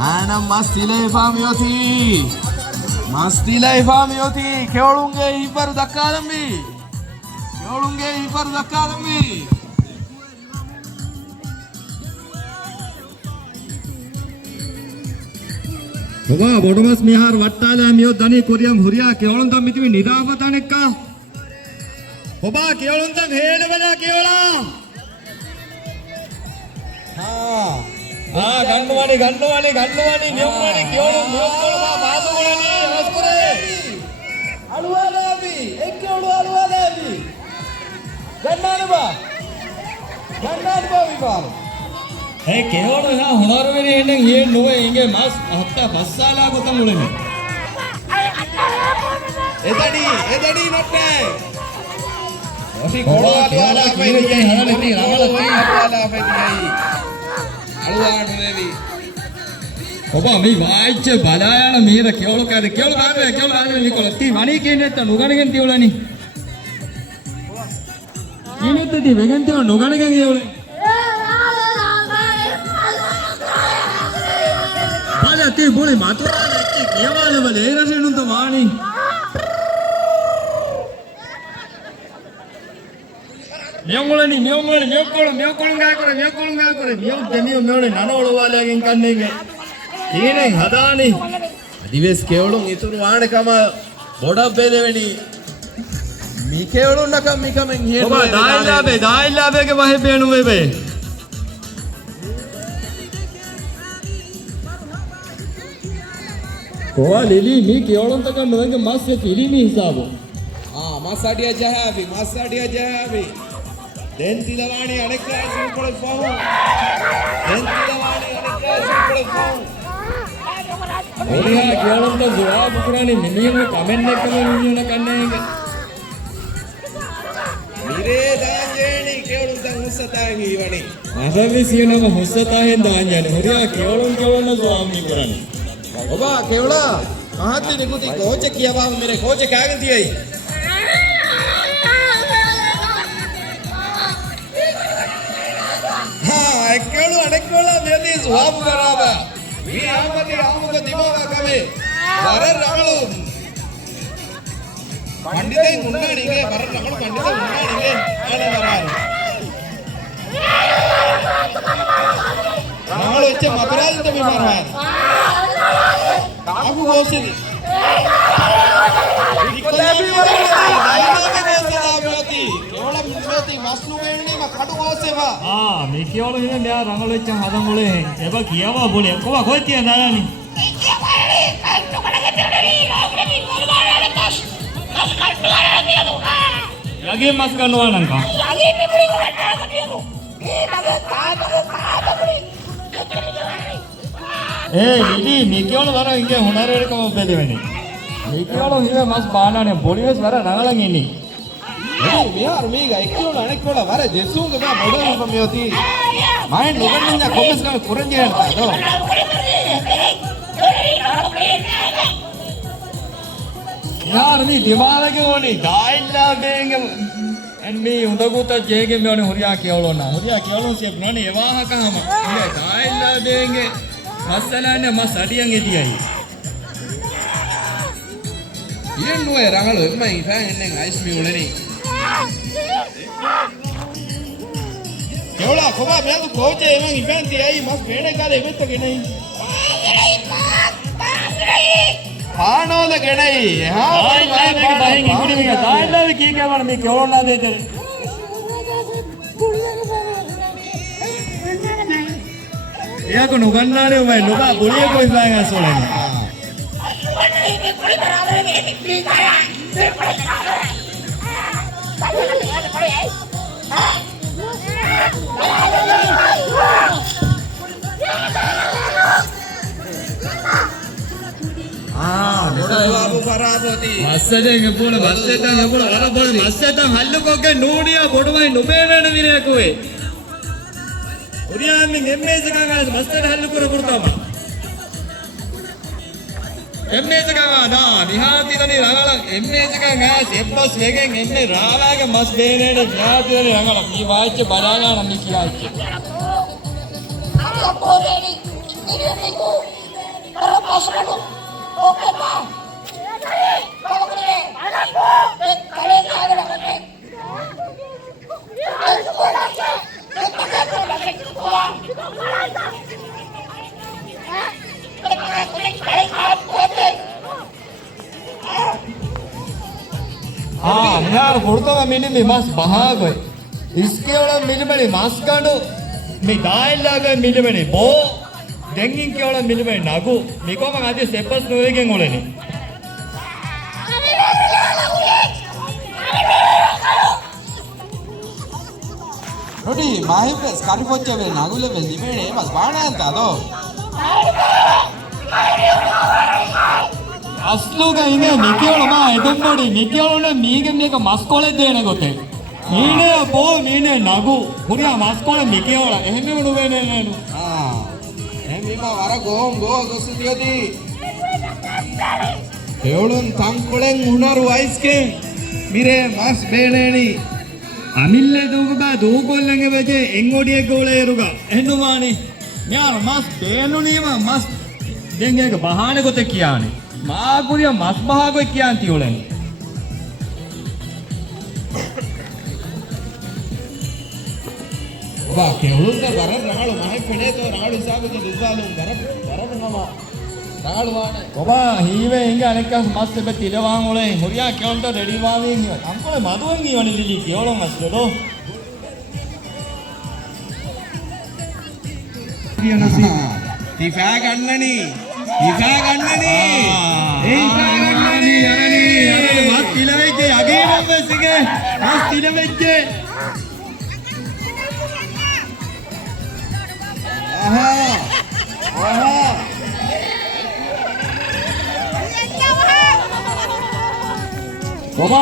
Ana mastilay famiyoti. Mastilay famiyoti. Keolunge ibaru dakkadambi. Keolunge ibaru dakkadambi. Baba, bodomas mihar wattala miyo dani koriyam huriya keoluntam mitimi nidapatanekka. Baba, keoluntam hele bala keola. ගන්නවනේ නියමනේ කියවන නියමවල මාසුගුණනේ අවස්කරේ අලුවලාවි එක්කවලු අලුවලාවි ගන්නාන බා විපාර ඒ කියවන හා හොනරවෙනේ එන්නේ ඊ නොවේ ඉංගේ මාස් හත්තා බස්සාලා කොතම මුලනේ එදඩි නොට්ටේ ඔසි කොඩා කීනේ හරලෙති රවලා පෙතියි අලුවාඩු වේවි ඔබ මේ වායිච්ච බලායන මීර කෙවල කාරේ නිකොලති වණී කියන්නේ නැත්නම් නුගණගෙන් තියවලනි ඊනෙත්දී වෙගෙන් තියව නුගණගෙන් කියවලේ බලති බොලේ මාතෝ කියවල වල ඒ රසෙනුන් તો මාණි මෙයකොළු ගා කර මෙයොත් දෙමියෝ මෙවනේ නනවල වාලයෙන් කන්නේගේ ඊනේ හදානි දිවස් කෙවලුන් ඉතුරු ආණකම බොඩක් බෙදෙවෙනි මී කෙවලුන් නක මිකමෙන් හේතු ඔබ දායිලාබේගේ වහේ බේනු වෙබේ කොවා ලිලි මී කෙවලුන් තක නොගේ මාස්සේ පිරිමි හිසාබෝ මස් අඩිය ජහාවි Den tilawani anekka simpole phone. Oriya කියවලුන්ද ජවාබ් කරන්නේ නිමියන කමෙන්ට් එකම නිමියන කන්නේ එක. මිරේ දාංජේනි කියවලුන් දැන් හොස්සතාන් ඊවණි. අසවි සියනම හොස්සතාෙන් දාංජනේ. හොරියා කියවලුන් ජවාබ් කරන්නේ. ඔබ කෙවලා මහත්ති නිකුති කෝච කියවම මෙරේ කෝච කාගෙන් තියයි. එක්කවලු අනෙක්වල මෙදී ජවාබ් කරාවා. මේ ආමක දිමාව කමේ. වර රමලු. පඬිතේ මුන්නානිගේ වර රමලු පඬිතේ මුන්නානිගේ ආනවරාන. රමලු එච්ච මපරාදිත විමාරහාන. ආපු ගෝසිනි. ඉකොලැබි මේ කියවල ඉන්නේ යා රංගල වෙච්ච හදන් වලේ එබ කියවා બોලේ කොවා කොයි තියන දානි යගේ මස් ගන්නවා නම් කා යගේ පිපුරි කරනවා කියනෝ මේ මගේ ලිලි මේ කියවල වර ඉන්නේ හොනරේකම බෙදෙන්නේ මේ කියවල හිම මස් බානානේ බොලිවස් වර රංගලන් ඉන්නේ මියාර මේක එක්කවල අනෙක්වල වර ජෙසුන්ගේ බා මොඩල් කමියෝති මයින් ලොගන්න කොමස් ගම කුරන්ජේ නේද यार मी दिमागे ओनी दाइला बेंगे एंड मी उंदगुता जेगे मे ओनी हुरिया केवलो से नोनी एवाह कहम इले दाइला बेंगे मसला ने मस अडियंगे दियයි ඊනුවේ රංගල එක්ම ඉතින් එන්නේ අයිස් මි උලනේ කෙවලා කොබා මෙයාදු කෝචේ එමන් ඉවෙන්ට් තියයි මස් වේඩේ කාලේ ඉවෙන්ට් එක ගෙනයි පානෝල ගෙනයි හා මේක බහින් ඉන්නේ මේක දායිලා කී කියවන මේ කෙවලා දෙද එයාක නුගන්නානේ උඹයි නුගා බොලිය කොයි බෑන් අසෝලනේ මස්සෙන් ගපුල අර බොල මස්සෙන් හල්ලුකොගේ නූඩියා බොඩමයි නුබේනන විරේකුවේ උරියාමින් එම්මේස ගාගාල මස්සෙන් හල්ලු කර පුරතම එම්මේස ගාගා විහාති තනි රංගල එම්මේස ගාගා සෙබ්බස් වෙගෙන් එන්නේ රාවාගේ මස් බේනේට විහාති තනි රංගල මේ වාච්ච බඩාගාන මේ කියාච්ච हाँ यार फोड़तो में मिनी में मस्त बहाग है इसके वाला मिल बने मस्त कांडो मी दाल लगे मिल बने बो डेंगिंग के वाला मिल बने नागु मिको में आजे सेपस नोए के गोले ने ನೋಡಿ ಮಾಹಿಬೆ ಸ್ಕಾರಿಫೋಚ್ಚವೆ ನಾಗುಲೆವೆ ಲಿಮೆಣೆ ಬಸ್ ಬಾಣ ಅಂತ ಅದು ಅಸ್ಲುಗ ಹಿಂಗೆ ನಿಕ್ಯೋಳ ಮಾ ಎದುಂಬಡಿ ನಿಕ್ಯೋಳ ಮೀಗೆ ಮೇಕ ಮಸ್ಕೊಳೆ ದೇನೆ ಗೊತ್ತೆ ನೀನೆ ಬೋ ನೀನೆ ನಗು ಹುರಿಯ ಮಸ್ಕೊಳೆ ನಿಕ್ಯೋಳ ಹೆಂಗೆ ನೋಡುವೇನೆ ನಾನು ಹಾ ಹೆಂಗಿಮ ವರ ಗೋಂ ಗೋ ಗೊಸುದಿಯದಿ ಹೇಳುನ್ ತಂಕೊಳೆಂ ಹುನರು ವೈಸ್ಕೆ ಮಿರೆ ಮಸ್ ಬೇಣೇಣಿ ಅಮಿಲ್ಲೆ ದೂಗ ದೂಗೊಲ್ಲಂಗೆ ಬಜೆ ಎಂಗೋಡಿಯ ಗೋಳೆ ಇರುಗ ಹೆಣ್ಣು ಮಾಣಿ ಮ್ಯಾರ ಮಸ್ ಬೇನು ನೀವ ಮಸ್ ದೆಂಗೆಗ ಬಹಾನೆ ಗೊತ್ತೆ ಕಿಯಾನಿ ಮಾಗುರಿಯ ಮಸ್ ಬಹಾಗೊ ಕಿಯಾಂತಿ ಒಳಂಗೆ ಒಬ್ಬ ಕೇಳುಂದ ಬರ ರಾಳು ಮನೆ ಪೆಣೇತೋ ರಾಳು ಸಾಗುದು ದುಬ್ಬಾಲು ಬರ ನಮ ರಾಳು ವಾಣೆ ಒಬ್ಬ ಹೀವೆ ಹಿಂಗೆ ಅನೇಕ ಮಸ್ತ್ ಬೆ ತಿಲವಾಂಗೊಳೆ ಹುರಿಯ ಕೇಳ್ತ ರೆಡಿ ವಾವಿ ಅಂಕೊಳೆ ಮದುವಂಗಿ ಒಣಿಲಿ ಕೇಳೋ ಮಸ್ತ್ තිෆා ගන්නනි තිෆා ගන්නනි ඒකා ගන්නනි අනේ මස් තිල වෙච්ච යගේ බම්බස්ගේ මස් තිල වෙච්ච ආහා ආහා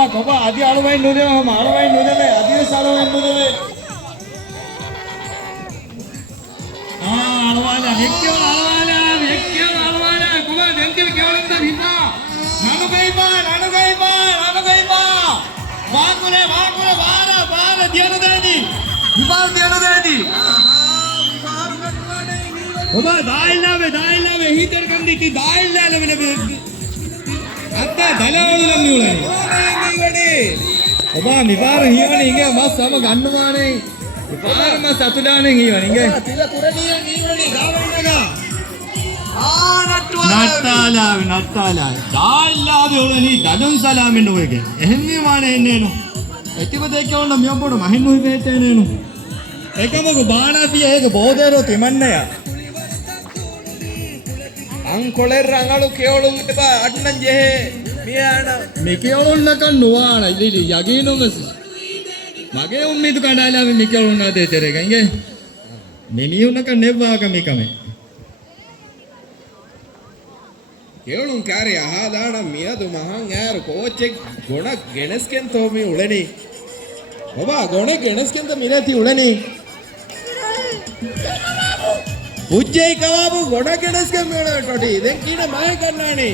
කොබා අධි අලුවෙන් නුදේ මම අලුවෙන් නුදේ අධි සලවෙන් නුදේ අලුවාලා වෙක්කියෝ අලුවාලා කොබා දෙන්තිල් කියවලින්ද හිතා නනුගයිපා වාකුලේ වාර දියන දෙදි විපාල් දියන දෙදි කොබා දායිලාවේ හිතර කන්දිටි දායිලාවේ නේ අත්ත දලවලු ලම්මියුලේ ඔබා මිපාර හිවනේ ඉගේ මස් සම ගන්නමානේ මිපාර මස් අතුඩානේ හිවනේ ඉගේ තිල කුරණිය නීවණි ගාවන්නක නට්ටාලාවේ දාල්ලාවේ ඔලනි දඩුන් සලාමින් නොවේගේ එහෙම්මේ මානේ එන්නේනෝ එතිපදේ කියවන්න මියම්පොඩ මහින්නු හිතේනේනෝ එකමක බාණාතිය ඒක බෝදේරෝ තිමන්නය ಅಂಕೊಳೆ ರಂಗಳು ಕೇಳು ಬಾ ಅಣ್ಣನ್ ಜೆಹೆ ಮಿಯಾಣ මිකයොලොන්නක නොවාන ඉලි යගීනොමස මගේ උම්මිදු කණ්ඩායම මිකයොලොන්න දෙතරේගන්ගේ මෙමියුනක නෙවාක මිකමේ ಕೇಳು ಕಾರ್ಯ ಆಹಾದಾಣ ಮಿಯದು ಮಹಾಂ ಯಾರು ಕೋಚೆ ಗುಣ ಗೆಣಸ್ಕೆಂತ ಹೋಮಿ ಉಳನಿ ಒಬ್ಬ ಗುಣ ಗೆಣಸ್ಕೆಂತ ಮಿರತಿ ಉಳನಿ ಉಜ್ಜೈ ಕಬಾಬು ಗೊಡ ಗೆಣಸ್ಕೆ ಮೇಳಟೋಟಿ ಇದೆನ್ ಕೀನ ಮಾಯ ಕಣ್ಣಾಣಿ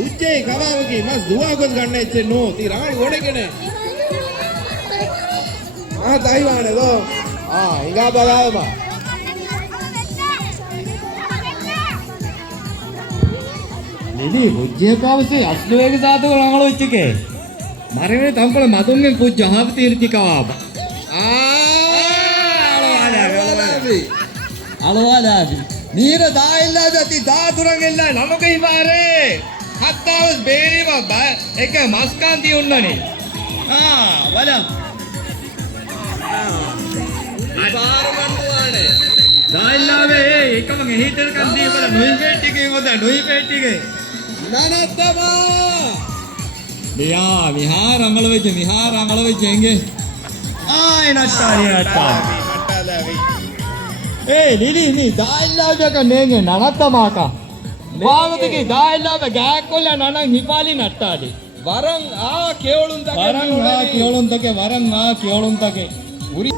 ಉಜ್ಜೈ ಕಬಾಬುಗಿ ಮಸ್ ದುವಾಗೊದ್ ಗಣ್ಣ ಇಚ್ಚೆ ನೋ ತಿ ರಾಳ್ ಗೊಡಗೆನೆ ಆ ತಾಯಿವಾಣೆದೋ ಆ ಹಿಂಗಾ ಬದಾಯಮ ලිලි පුජ්ජේ පාවසේ අස්ලවේග සාතක ළඟල වෙච්චකේ මරනේ තම්පල මතුන්ගෙන් පුජ්ජ හාපති ඉර්ති කවාබ අලවාලාවි නීර දායිල්ලාදති දාතුරගෙල්ල නමක හිමාරේ හත්තාවස් බේරිව එක මස්කාන්ති උන්නනේ වල ಬಾರು ಮಂಡುವಾಣೆ දායිල්ලාවේ එකම ගෙහිතර කන්දී වල නොයි පෙට්ටිගේ මොද නොයි පෙට්ටිගේ ನನತ್ತಮ මියා මිහාර අඟල වෙච්ච එංගේ ආයි නට්ටාරි ಮಟ್ಟಲವಿ ಏ ಲಿಲಿ ನೀ ದಾಯಿಲ್ಲಾವ್ಯಾಕ ನೇಗೆ ನನತ್ತ ಮಾಕ ಭಾಗದಿಗೆ ದಾಯಿಲ್ಲಾವ ಗ್ಯಾಕೊಲ್ಲ ನನಗೆ ಹಿಪಾಲಿ ನಟ್ಟಾಡಿ ವರಂ ಆ ಕೇಳುಂತ ವರಂ ಆ ಕೇಳುಂತಗೆ ಉರಿ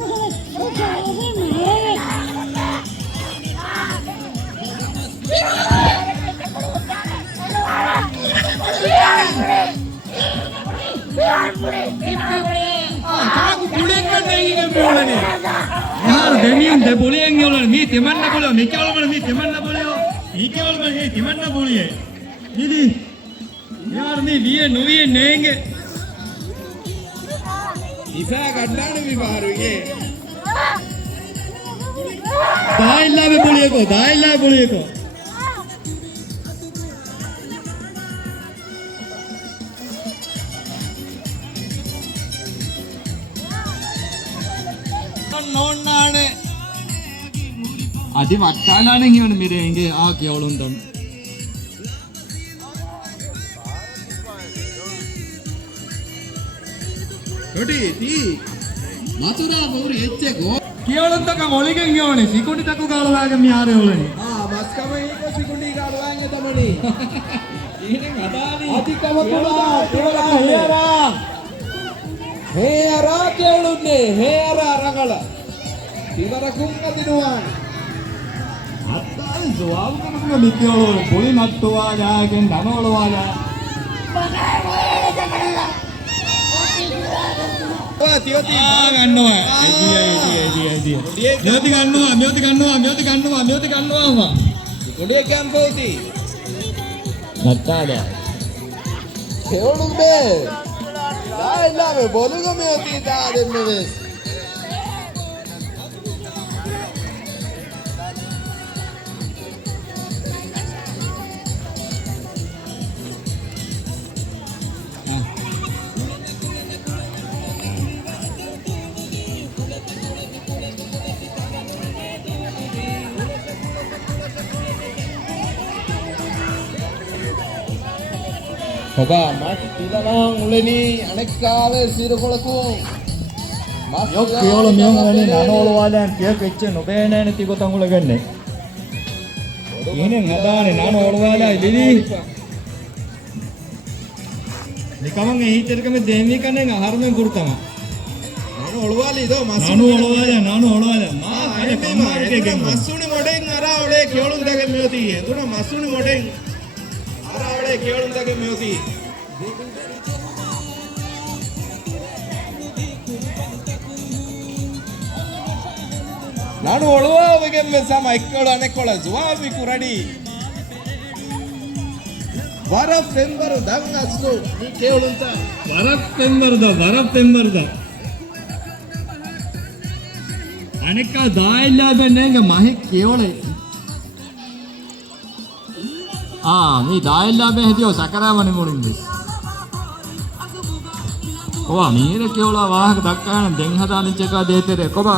ಕಾಕು ಪುಳಿಯಂಗನೆ ಈಗ ಮೇಳನೆ ಯಾರು ದೆಮಿಯಂ ದೆ ಬುಳಿಯಂಗೆ ಒಳ ನೀ ತಿಮನ್ನ ಬುಳಿಯೋ ನಿಕ್ಕೆ ಒಳ ನೀ ತಿಮನ್ನ ಬುಳಿಯೋ ඊකවල මේ තිමන්න පොලියේ නිදි යාර මේ විය නොවිය නේංගේ ඉසා ගඩ්ඩාන විපාරුගේ දායිල්ලාවේ පොලියකෝ දායිල්ලාවේ පොලියකෝ ನೋಡ್ನಾಣೆ ಅದಿ ಮಟ್ಟಾಣಾಣೆ ಇವನು ಮಿರೆ ಹಿಂಗೆ ಹಾಕಿ ಅವಳು ಅಂತ ನೋಡಿ ಟೀ ಮಥುರಾ ಮೌರಿ ಹೆಚ್ಚೆ ಗೋ ಕೇಳಂತಕ ಒಳಗೆ ಇವಣೆ ಸಿಕುಂಡಿ ತಕ್ಕ ಕಾಲದಾಗ ಯಾರು ಅವಳನಿ ಹಾ ಮಸ್ಕಮ ಈಗ ಸಿಕುಂಡಿ ಕಾಲದಾಗ ತಮಣಿ ಏನೇ ಅದಾನಿ ಅಧಿಕವ ಕೂಡ ಹೇರ ಹೇರ ಕೇಳುನ್ನೆ ಹೇರ ರಗಳ ಇವರ ಕುಂಕ ದಿನುವಾನ್ ಅತ್ತಾಯಿ ಜವಾಬ್ ಕನಕ ಮಿಕ್ಕಿಯವಳು ಪುಳಿ ನಟ್ಟುವಾಗ ನನವಳುವಾಗ ತ್ಯೋತಿ ಗಣ್ಣುವ ಮ್ಯೋತಿ ಗಣ್ಣುವ ಕುಡಿಯ ಕ್ಯಾಂಪೌತಿ ನಟ್ಟಾದ ಹೇಳುಂಬೆ ದಾಯಿಲ್ಲಾವೆ ಬೊಲುಗ ಮ್ಯೋತಿ ದಾದೆಮ್ಮೆವೆ ඔබ මත් තිලනම් උලෙනි අනෙක්කාවේ සිරකොලකු යොක් කියවල මියන් වනේ නනෝලවාලයන් කියක එච්ච නොබේ නෑනේ තිගොතන් උල ගන්නේ ඉන්නේ නදානේ නනෝලවාලා ඉලිලි නිකමන් එහිතරකම දෙමි කන්නේ ආහාරමෙන් කුරුතම නනෝලවාලි දෝ නනෝලවාලා මා කඩ කම්මාගේ ගෙම් මස්සුනි මොඩෙන් අරවලේ කියලුන් දගේ මෙයති එතුන මස්සුනි මොඩෙන් අරවලේ කියලුන් දගේ මෙයති ನಾನು ಒಳುವವಗೆ ಸಮ ಇಕ್ಕೋಳು ಅನೆಕ್ಕೋಳ ಜುವಾಬಿ ಕುರಡಿ ವರಫ್ ಎಂಬರು ದಂಗ ಅಸ್ಲು ನೀ ಕೇಳು ಅಂತ ವರಫ್ ಎಂಬರ್ದ ಅನೆಕ್ಕ ದಾಯಿಲ್ಲ ಬೆಣ್ಣೆಂಗ ಮಹಿ ಕೇವಳೆ ನೀ ದಾಯಿಲ್ಲ ಬೆ ಹೆದಿಯೋ ಸಕರಾವನೆ ಮುಳಿಂದಿ ಓ ಮೀರೆ ಕೇವಳ ವಾಹಕ ದಕ್ಕಾಣ ದೆಂಗ್ ಹದ ನಿಚ್ಚಕ ದೇತೆರೆ ಕೊಬ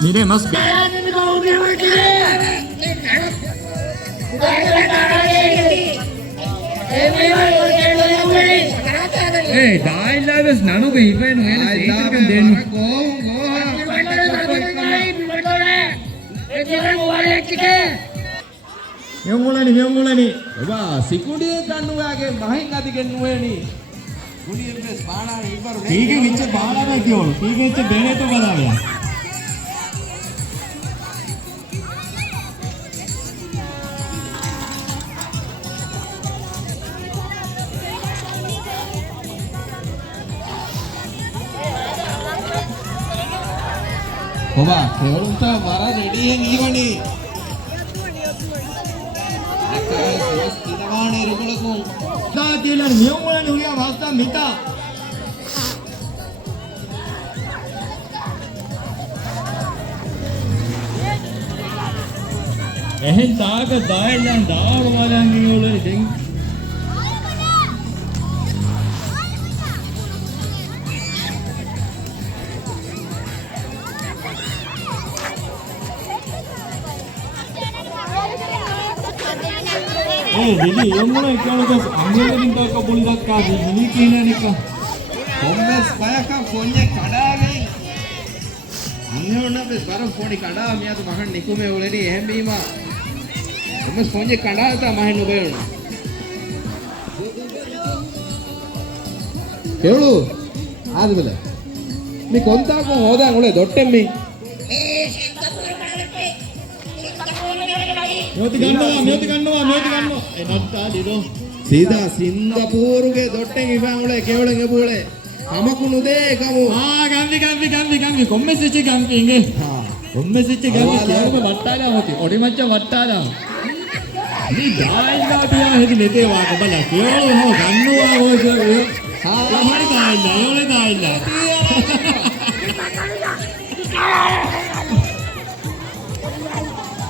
ಮೀರೆ ಮಸ್ ಏ ದಾಯಿಲ್ಲ ಬೆಸ್ ನನಗೆ ಇವೇನು ಏನು ಸೇತಕನ್ ದೇನು මෙවුලනි ඔබ සිකුඩියේ කන්නුවාගේ මහින් අධිගෙන්නුවේනි කුඩියෙන් බස් බාණා ඉබරු ටීගේ විච්ච බාණා කියවලු ටීගේ විච්ච බේනේ તો බලාවියා ඔබ කෙවලුන්ට වර රෙඩියෙන් ඊවනි තිනවානේ රුකුලකු දාතියලන් මෙවුලනි උරියා වාස්තා මිතා එහෙන් තාක දායලන් දාවල වලන් ඉවලේ දෙන් Dili, yang mulai kalau dah angin minta kau boleh dakar, ini kena ni kau. කොම්බස් පයක ෆොන්නේ කඩාවේ අන්නෝන බස් බර ෆොනි කඩා මියාත මහන් නිකුමේ උලෙනි එහෙම බීමා කොම්බස් ෆොන්නේ කඩාත මහන් නොබේන කෙවලු ආදබල මේ කොන්තාකෝ හොදාන් උලේ දොට්ටෙම්මි මෙoti ගන්නවා එනත්තා දිරෝ සීදා සිංගපූරුගේ දොට්ටෙන් ඉෆාන් උලේ කෙවලෙන් එපුලේ කමකුණු දේ කමු ගම්වි කොම්මෙස් ඉච්චි ගම්පි ඉංගේ ඔම්මෙසිච්ච ගම කියවම වට්ටාලා හොති. ඔඩි මච්ච වට්ටාලා. මේ දායිලා තියා හෙදි නෙතේ වාක බල. කියවල හො ගන්නවා හොය. ළමයි දායිලා, යෝලේ දායිලා.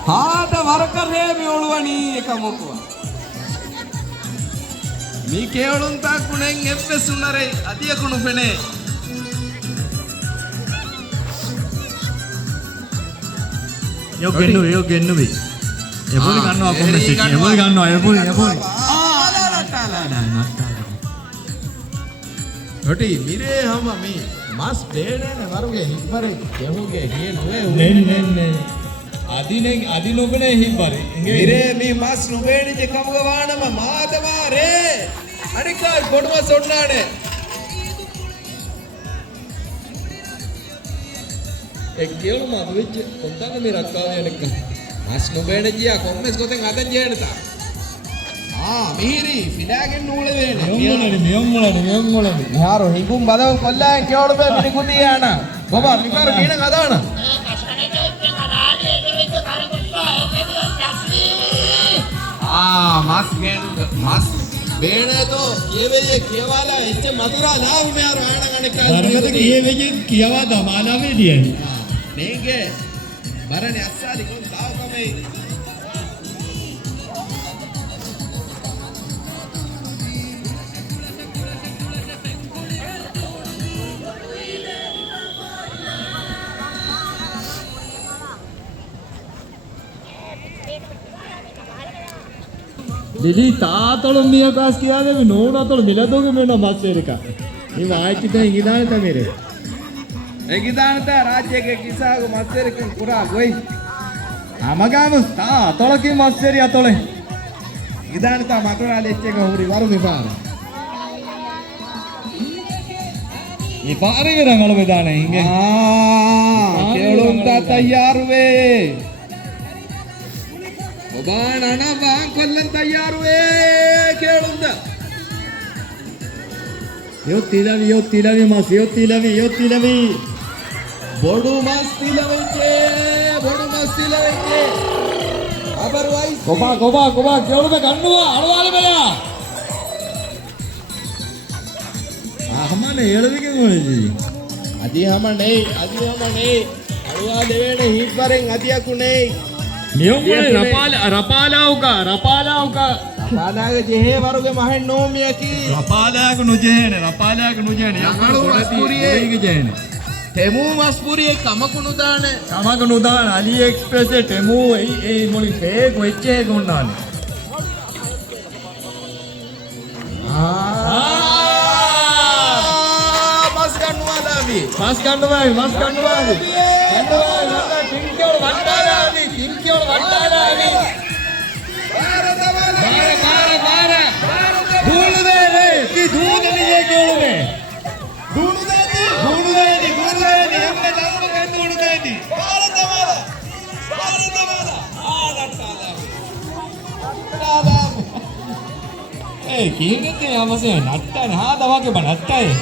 ಹಾದ ವರಕರೇ ಮೇಳುವಣಿ ಏಕಮೊಕ್ಕುವ ನೀ ಕೇಳುಂತ ಕುಣೆಂ ಎಪ್ಪೆ ಸುಣ್ಣರೆ ಅದಿಯ ಕುಣುಪೆನೆ yo gennuwi ebuli gannawa kommesit ebuli gannawa ebuli ಹೊಟಿ ಮಿರೇ ಹಮ ಮಿ ಮಾಸ್ ಬೇಡೇನೆ ವರುಗೆ ಹಿಬ್ಬರೆ ಕೆಹುಗೆ ಹೇನುವೆ ne adinubene hibbare ಮಿರೇ ಮಿ ಮಾಸ್ ನುಬೇಡಿ ಜೆ ಕಮಗವಾಣಮ ಮಾದವಾರೆ ಅಡಿಕಾಲ್ ಕೊಡುವ ಸೊಣ್ಣಾಡೆ ekkielu ma duwicce kontanga me rakkawa enekka ಮಾಸ್ ನುಬೇಡಿ ಜಿಯ ಕೊಮ್ಮೆಸ್ ಗೊತೆಂ ಅದನ್ ಜೇಣತ ಮೀರಿ ಫಿಲಾಗೆನ್ ನೂಳೆವೇನೆ මෙයොම්මලනි ಯಾರು ಹಿಂಗುಂ ಬದವ ಕೊಲ್ಲ ಕೇಳಬೇ ಮಿನಿ ಕುದಿಯಾಣ ಬಾಬಾ ಮಿಕರ ನೀನ ಗದಾಣ ಮಸ್ ಗೇನ್ ಮಸ್ ಬೇಣೆ ತೋ ಕೇವೆಯೆ ಕೇವಾಲ ಎಚ್ಚೆ ಮಧುರ ಲಾವ್ ಮೇ ಯಾರು ಆಣ ಗಣೆ ධර්මද කියවෙජ කියවා දමාලාවේ දියන්නේ ನೇಗೆ ಬರನೆ ಅಸ್ಸಾಲಿ ಕೊಂದು love ಕಮೈ Lili taatolu miya kas kiyade me noona tolu miladoge mena masserika. Ni vaaychita ingidana mere. ಎಗಿದಾನತ ರಾಜ್ಯಕ್ಕೆ ಕಿಸಾಗು ಮತ್ತೆರಕ್ಕೆ ಕುರಾ ಗೊಯ್ Amagamu taatolaki masseri atole. ಇದಾನತ ಮತುರಾಲೆ ಎಚ್ಚೆಗ ಹುರಿ ವರು ನಿಫಾರ Ni paari rangalu bedane hinge. ಕೇಳುಂತ ತಯಾರುವೆ ಒಬ್ಬಾಣ ಹಣ ಬಾಂಗ್ ಕೊಲ್ಲನ್ ತಯಾರುವೆ ಕೇಳುಂತ Yotilavi mas yotilavi. ಬೊಡು ಮಸ್ತಿಲವೈತೆ ಅಬರ್ ವೈಸ್ Koba ಕೇಳುವೆ ಗಣ್ಣುವ ಅಳವಾಲೆ ಬೆಯ. Ahmane eluvige ngoleji. ಅದಿ ಹಮಣೆ ಅಳುವಾ ದೇವೇಣೆ ಹಿಬ್ಬರೆಂ ಅದಿಯಕುಣೆ Miyongole rapalauka. ಬಾಲಾಗ ಜೆಹೆ ವರುಗೆ ಮಹೆನ್ ನೋಮಿಯಕಿ Rapalaku nujehene. Nangalu maspuriye. jehene. ತೆಮು ಮಸ್ಪುರಿಯ ಕಮಕುಣು ದಾಣೆ Kamaku nudan AliExpress temu ei moli fake wecche gonnane. ಮಸ್ ಗಣ್ಣುವಾಲಾವಿ Mas gannuwai. Nalla tinkiyol vattalavi. Dhuludene. Ki dhuludene ye keluve. Dhuludene emme lamma gannu ududene. ಭಾರತಮಾಲ Hey kiyenne amase nattane ha dawage ba nattaye.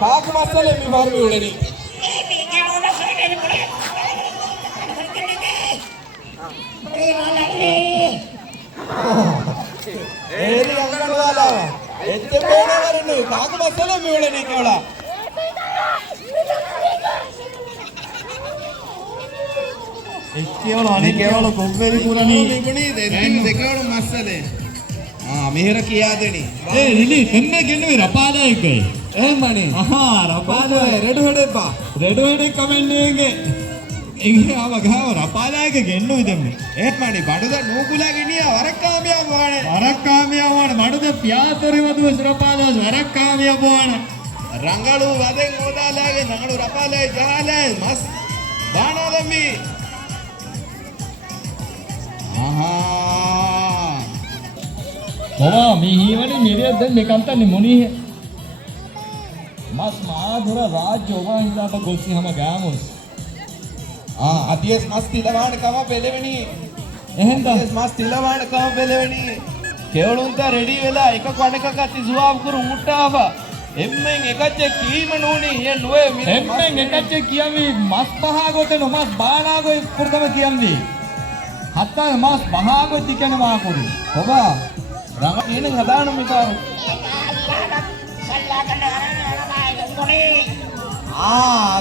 Cock ಮಸಾಲೆ ಮಿ Barmy ಉಳನಿ ಏರಿ ಅಂಗನವಾಲ ಎತ್ತೆ ಬೇಡವರನ್ನು cock ಮಸಾಲೆ ಮಿ ಉಳನಿ ಕೇಳ Ekkewala ane kewala kobberi kurani. ಗುಣಿ ದೆಕೇಳು ಮಸಾಲೆ ಮಿಹಿರ ಕಿಯಾದೆನಿ Hey Lili emme gennuwe rapala ekkai. ಏಮಣಿ Aha rapala ರೆಡು ಹೊಡೆಪ್ಪ redu hede comment ege. Inge ama gawa rapala ege gennuwe demme. ಏಮಣಿ ಬಡದ ನೂಗುಲಾಗಿನಿಯ ವರಕ್ಕಾಮಿಯ ಬಾಣೆ Varakamiya wana madude piyatori wadu rapala varakamiya boana. ರಂಗಳು ವದೆಂ ಓದಾಲಾಗೆ ನಂಗಳು ರಪಾಲೆ ಜಹಾಲೆ ಮಸ್ ಬಾಣಾಲಮ್ಮಿ Kowa mi hiwani miriya den nekantani munihe. Mas madhura rajya owa hindaba golsi hama gamus. ಅದಿಯಸ್ ಮಸ್ ತಿಲವಾಣ ಕಮ ಪೆಲೆವಣಿ Ehenda ಮಸ್ ತಿಲವಾಣ ಕಮ ಪೆಲೆವಣಿ ಕೇಳುಂತ ready ವೆಲ ಏಕ ಕೊಣಕ ಕತ್ತಿ ಜವಾಬ್ ಕುರು ಊಟಾವ එම්මෙන් එකච්ච කීම නෝනි ය නොවේ එම්මෙන් එකච්ච කියමි මස් පහගොතන මස් බානාගොයි කුර්දම කියම්දී හත්තා මස් පහගොයි තිකන මාකුරි ඔබ රඟ කියන හදාන මිකාරු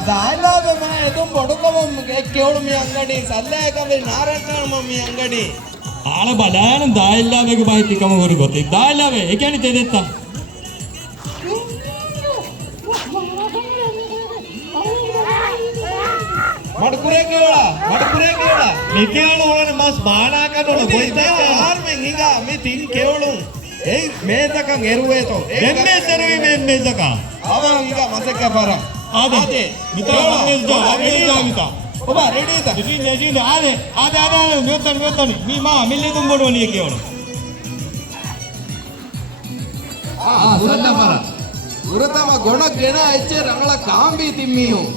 ದಾಯಿಲಾಗ ಇದು ಬಡುಕವ ಕೇಳು ಮೀ ಅಂಗಡಿ ಸಲ್ಲಾಕವೆ ನಾರಾಯಣ ಮಮ್ಮಿ ಅಂಗಡಿ ආල බඩාන දායිල්ලාවේක බහිතිකම වරු ගොතේ දායිල්ලාවේ ඒ කියන්නේ තෙදෙත්තා මඩකුරේ කියවලා මිකේල ඕනේ මස් බානා කරනවල කොයිද ආර්මෙන් හිගා මේ තින් කෙවලුම් ඒ මේතකන් එරුවේතෝ දෙන්නේ සරවි මේසක අවන් හිගා මසක පර ආදේ මිතර මේසෝ ආවිතා ඔබ රෙඩිද දෙසින් ආදේ මෙතන මේ මා මිල්ලේ තුන් බොඩෝලිය කියවන සල්ලා පර උරතම ගොණක් ගෙන එච්ච රංගල කාම්බී තිම්මියෝ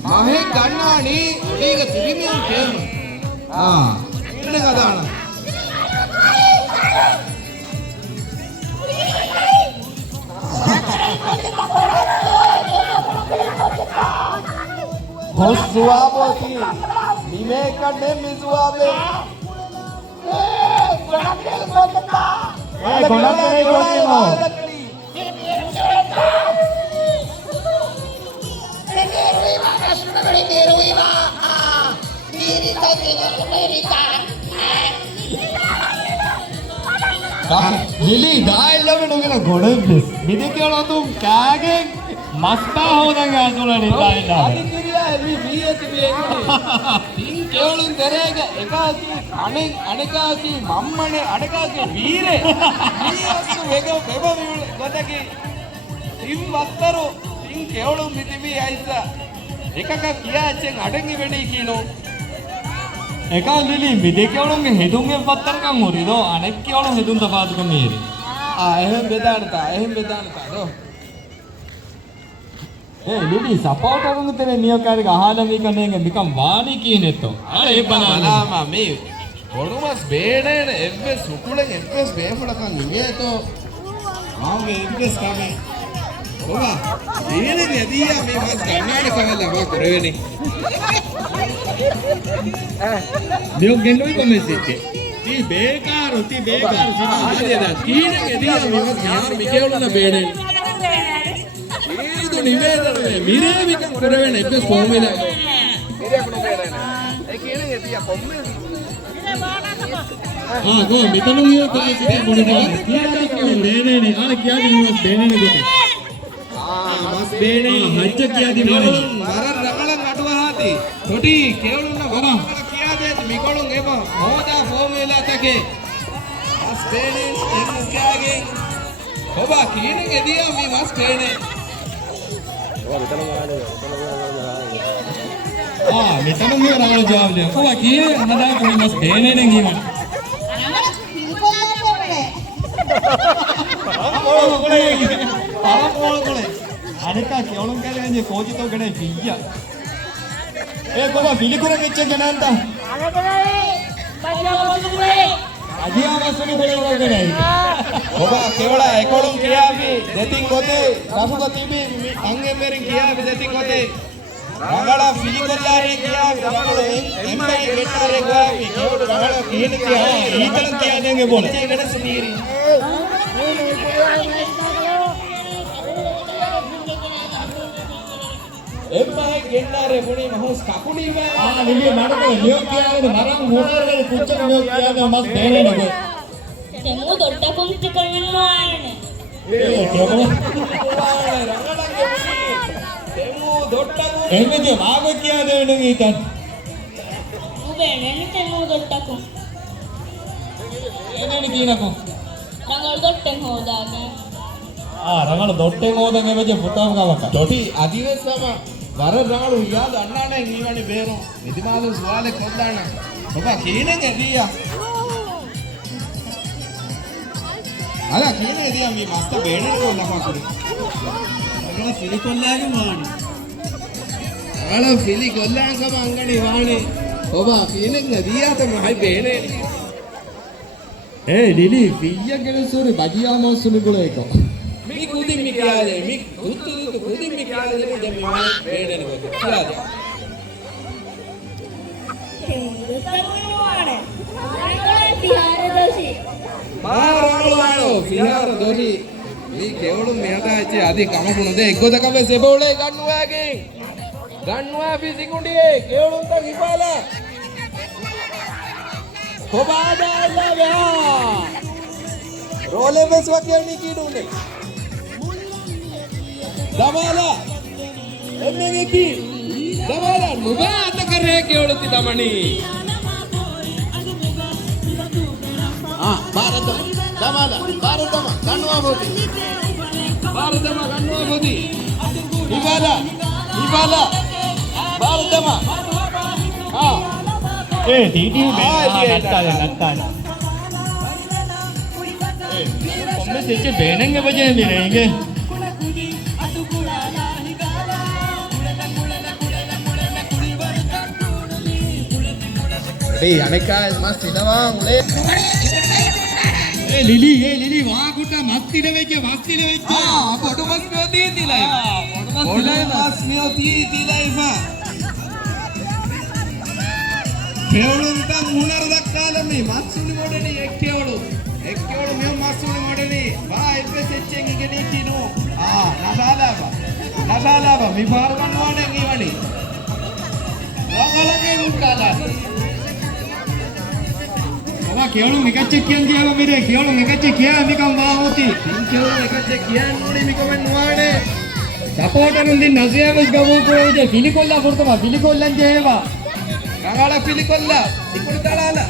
මහේ ගන්නානි උඩීක තිරිමියන් කියමු ඉන්න කදාන Suabo ki mime kadne misuabe Lili දායිල්ලාව නුගෙන ගොඩබ්බස් මිදකේල තුම් කාගේ මස්තා හොදන් ආසුලනේ දායිල්ලාව අදිකිරියා එලි බීයති බේන්නේ තින් කෙවලුන් දරේක එකාසි අනේකාසි මම්මනේ අනේකාසි වීරේ ඊයස්සු වෙග බෙබ ගොතකි තින් වස්තරු තින් කෙවලුන් මිතිමි අයිසා එකක කියාච්චෙන් අඩංගි වෙණී කීනෝ එකා ලිලි මිදකේලුන්ගේ හෙදුන්ගේ පත්තරකම් හොරිදෝ අනෙක් කෙවලුන් හෙදුන් තපාදුක මේරි එහෙම බෙදානතා දෝ ලිලි සපෝට් වුණු තේ නියෝකාරික අහලා මේ කණේගේ නිකම් වාණි කියනෙත්තෝ අර ඒ බලාමා මේ කොළුමස් බේනේන එව්ස් සුකුලෙන් එව්ස් බේමුලකන් නියතෝ ආගේ එව්ස් කමේ ඔබා ඊනේ නදියා මේ මස් ගන්නාට කවලා බා කරවෙනි නියෝ ගෙන්නෝයි කොමෙසෙච්චේ ති බේකාරු සිතා කීනේ නදියා මේ මස් යාර මිකේවුන බේනේ ಇದು ನಿವೇದನೆ ಮಿರೇವಿಕಂ ಕೊರವೆನ ಎಪ್ಪೆ ಸೋಮಿಲ ಮಿರೇಕುನು ಬೇರೆನ ಏಕೇನೆ ಎತಿಯ ಕೊಮ್ಮೆ ಗೋ ಮಿತನು ಯೋ ಕೊಲಿಸಿದೆ ಮುನಿದ ಕಿಯಾದಿ ಬೇನೆನೆ ಆನ ಕಿಯಾದಿ ಮಸ್ ಬೇನೆನೆ ಗೊತ್ತೆ ಮಸ್ ಬೇನೆ ಹಚ್ಚ ಕಿಯಾದಿ ಮನೆ ಮರ ರಗಳ ನಡುವ ಹಾತಿ ತೊಟಿ ಕೇಳುನ ವರ ಕಿಯಾದೆ ಮಿಕೊಳು ಗೆಬ ಮೋದಾ ಫೋಮಿಲ ತಕೆ ಮಸ್ ಬೇನೆ ಎನ್ನು ಕ್ಯಾಗೆ ಒಬ್ಬ ಕೀನೆ ಎದಿಯ ಮಿ ಮಸ್ ಬೇನೆ මෙතන මේ රාල ජවාබ් දෙන්න. කොහොම කීයේ හදා කොහොමස් බේනේ නේ කීම. අනිකා කෙවලුන් කරන්නේ කෝචිතෝ ගනේ පිయ్యා. ඒ කොහොම පිළිකුර වෙච්ච ගනන්ත. අදියා වසුනි බලවගනේ. ඔබ කෙවල එකොළුම් කියාවි දෙතින් කොතේ රසුක තිබි අංගෙන් මෙරින් කියාවි දෙතින් කොතේ රංගල පිළිකොල්ලාරේ කියාවි රංගල එම්මයි ගෙට්ටරේ කියාවි කෙවල රංගල කීන කියාවි ඊතලන් කියා දෙන්නේ බොන ඒකට සනීරි එම්මයි ගෙට්ටරේ මොනේ මහස් කකුණි වේ නිලිය මඩකේ නියෝ කියාවේ මරන් මොනරේ කුච්චක නියෝ කියාවේ මස් බේනේ නෝ ತೆಮು ದೊಡ್ಡ ಕುಂತಿ ಕಣ್ಣಾನೆ ತೆಮು ದೊಡ್ಡ එන්නේ වාග කියා දෙන්න ගීතන් ಉಬೇಣೆನೆ ತೆಮು ದೊಡ್ಡ ಕು එන්නේ කීනකෝ ರಂಗಳು ದೊಡ್ಡ ಹೋದಾಗ රංගල දොට්ටේ මොදන් එවෙජ පුතාම ගවක ತೊಟಿ ಅಧಿವೇಶನ ವರ ರಗಳು ಯಾದ ಅಣ್ಣಾಣೆ ನೀವಣಿ ಬೇರು ನಿದಿಮಾದ ಸುವಾಲೆ ಕೊದ್ದಾಣ ಒಬ್ಬ ಕೀನೆಗೆ ದಿಯಾ ಅಲ್ಲ ಕೀನೆ ದಿಯಾ ಮೀ ಮಸ್ತ ಬೇಣೆ ಕೊಲ್ಲಕ ಕುಡಿ ಅಗಳ ಫಿಲಿ ಕೊಲ್ಲಾಗೆ ಮಾಡು ಅಗಳ ಫಿಲಿ ಕೊಲ್ಲಾಂಗ ಅಂಗಡಿ ವಾಣಿ ಒಬ್ಬ ಕೀನೆಗೆ ದಿಯಾ ತ ಮೈ ಬೇಣೆ ලිලි පිయ్య ගෙන සූරි බජියා මොස්සුනි ගොල එක mi kudin mi kiyade mi duttu kudin mi kiyade ne dem mi වේදන කොට kiyade තෙමුණු දොට්ටකුන් ඕනේ ආරංගල විහාර දොෂි මාරාලෝ විහාර දොරි මේ කෙවලු මෙහාට ඇචි අධි කමකුණ දෙ එක්ගොද කමේ සෙබෝලේ ගන්නුවාගේ ගන්නවා පිසිකුඩියේ කෙවලුන් ත කිපාලා කොබාදාලා रोले में स्वकीय नहीं की डूने दमाला एमएगे की दमाला नुबा आता कर रहे के ओळती दमणी हां भारतम दमाला भारतम गन्वा बोती इबाला भारतम हां ए दीदी नत्ताला කොම්බේ දෙච්ච බේනංගේ වජේ මිරේගේ டேய் அனைக்கா மஸ்ட் ඉනවා උලේ ඒ ලිලි වාකුට මස්තිල වෙච්ච පොඩු මස් මෙෝ තීතිලා පොඩු මස් මෙෝ තීතිලා ඉෆා කෙවලුන්ට මුණර දක්කාල මේ මස්සුනි මොඩනේ එක්කෙවලු මෙෝ මස්සුනි මොඩනේ බා එපෙස් එච්චෙන් ඉගෙනේ කිනෝ නසාලාබා මේ පාර ගන්නවානේ ඊවනේ රංගලගේ මුක්කාලා ඔබ කෙවලු මෙකච්ච කියන්දියාව මිරේ කෙවලු මෙකච්ච කියා මිකම් වාහොති කෙවලු මෙකච්ච කියන්නෝනේ මිකම නුවානේ සපෝටරුන් දින් නසියවස් ගමු කොයිද පිලිකොල්ලා පුරතම පිලිකොල්ලන් දේවා රංගල පිලිකොල්ලා ඉක්කුඩ තලාලා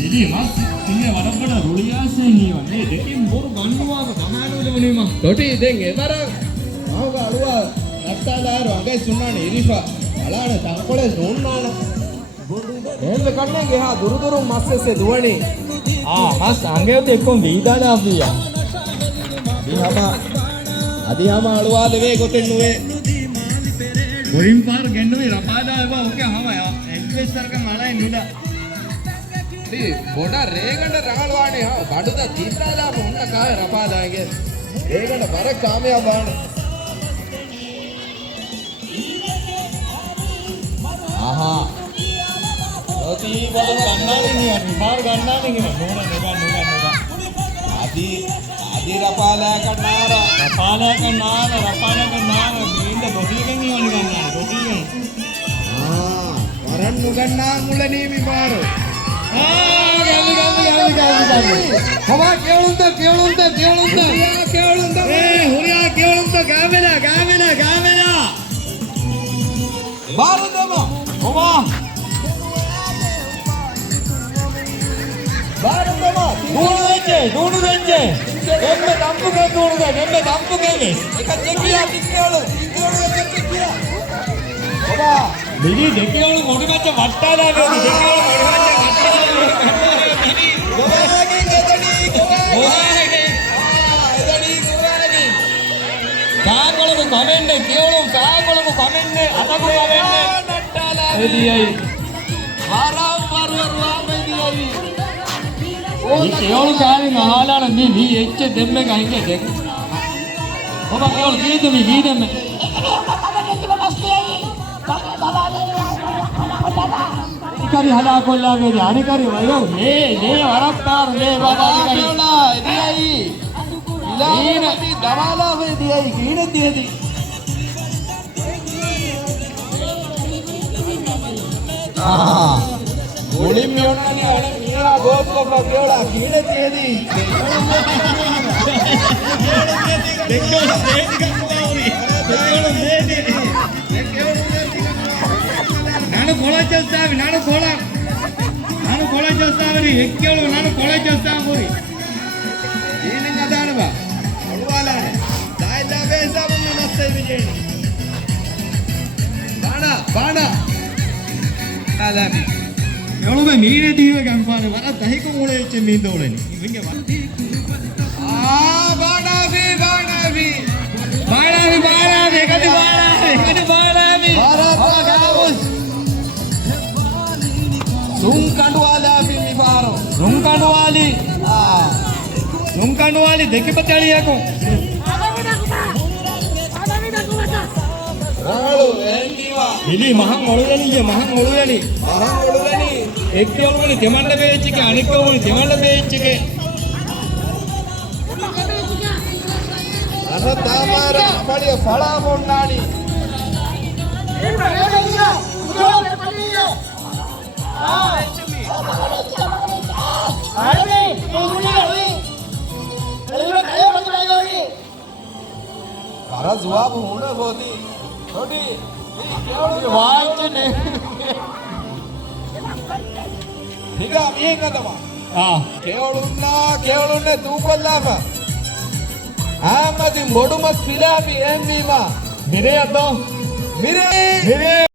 ලිලි මස් ඉන්නේ වරබඩ රුලියාසෙන් ඊවනේ දෙකින් බොරු ගන්නවා තමයිනුලෙමනේ මම තොටි දෙන් එවර ආවක අලුවා නත්තාලාර අගේ සුන්නානේ ඉරිෆා අලාන තංකොලේ සෝන්නාන එහෙම කන්නේ ගහා දුරු මස්සෙසේ දුවණේ මස් අංගයත් එක්කම වීදාලා අපියා අදිහම අලුවා දෙවේ ගොතෙන් නුවේ ගොරින් පාර ගෙන්නුවේ රපාදා එවා ඔකේ හම එක්වෙස් සරක මලයි නුලා බොඩ රේගඬ රාලවානේ හා බඩුද තීත්‍රාලා මොන්න කාය රපාදාගේ රේගඬ බර කාමයා බාන ආහා ඔතී බඩ ගන්නානේ නියන් පාර ගන්නානේ කියන නෝන අදි රපාලා කන්නාර බීන්ද බොඩියකින් නියන් ගන්නානේ බොඩියෙන් වරන් නුගන්නා මුලනේ මිපාරෝ ගාමි කොමා කෙවලුන්ද හුරියා කෙවලුන්ද ගාමෙලා ಭಾರತಮ කොමා ಭಾರತಮ දූණු දෙච්චේ දෙම්බ තම්පුගේ එක දෙකියා තික්කවලු දෙකියා කොමා ලිලි දෙකියවලු මොඩි මච්ච වට්ටාලා වේදි දෙකියවලු මොඩි මච්ච කාකොලක කමෙන්නේ කියවලු කාකොලක කමෙන්නේ අතක කමෙන්නේ නට්ටාලා එදියයි වරවරුවා මෙදියයි මේ කියවලු කාලේ අහලාන මේ එච්ච දෙම්මේ ගහින්නේ දෙක ඔබ කියවලු කීදෙම ඉකරි හදා කොල්ලා වේදී අනිකරි වයෝ මේ වරප්පාර මේ බාදානි එදියයි ඉලානි දමාලා වෙදියයි කීනතියදී මුලින් මියොන්නනි අර මීරා ගෝප්පක කියවලා කීනතියදී ನಾನು ಕಾಲೇಜ್ ಓದ್ತಾವ್ರಿ ಎಕ್ಕೇಳು ನಾನು ಕಾಲೇಜ್ ಓದ್ತಾವ್ರಿ ಏನಿಂಗ ದಾಣವ ಒಳವಾಲಾನೆ ದಾಯ್ದ ಬೇಸವನ್ನು ನಸ್ತೆ ವಿಜಯನಿ ಬಾಣ ಆದಾಮಿ ಎಳುವೆ ನೀನೇ ದೀವೆ ಗಂಪಾನೆ ವರ ದಹಿಕ ಮೂಳೆ ಹೆಚ್ಚೆ ಮೀಂದವಳೇನಿ ಹಿಂಗೆ ಬಾಣಾವಿ රුම් කඬුවාලා පිමිපාරෝ රුංකණුවාලි ආ රුංකණුවාලි දෙකපතලියකෝ රාලු එන්දිවා ඉලි මහන් ඔළුවලිය මහන් ඔළුවලි මහන් ඔළුවනි එක්කේ ඔළුවලි දෙමණ්ඩ බේච් එකේ අනික ඔළුවලි දෙමණ්ඩ බේච් එකේ අර තාමාර අපලිය ඵලා මොන්නානි අර ජවාබ හොන බෝති තොඩි වාචනේ හිගා මේකදම ಕೇಳುನ್ನೆ ತೂಕೊಲ್ಲಾಮ ಆಮದಿ ಮೊಡುಮ ಪಿಲಾಪಿ ಎಂಬೀಮ මිරේ අතෝ ಮಿರೇ මිරේ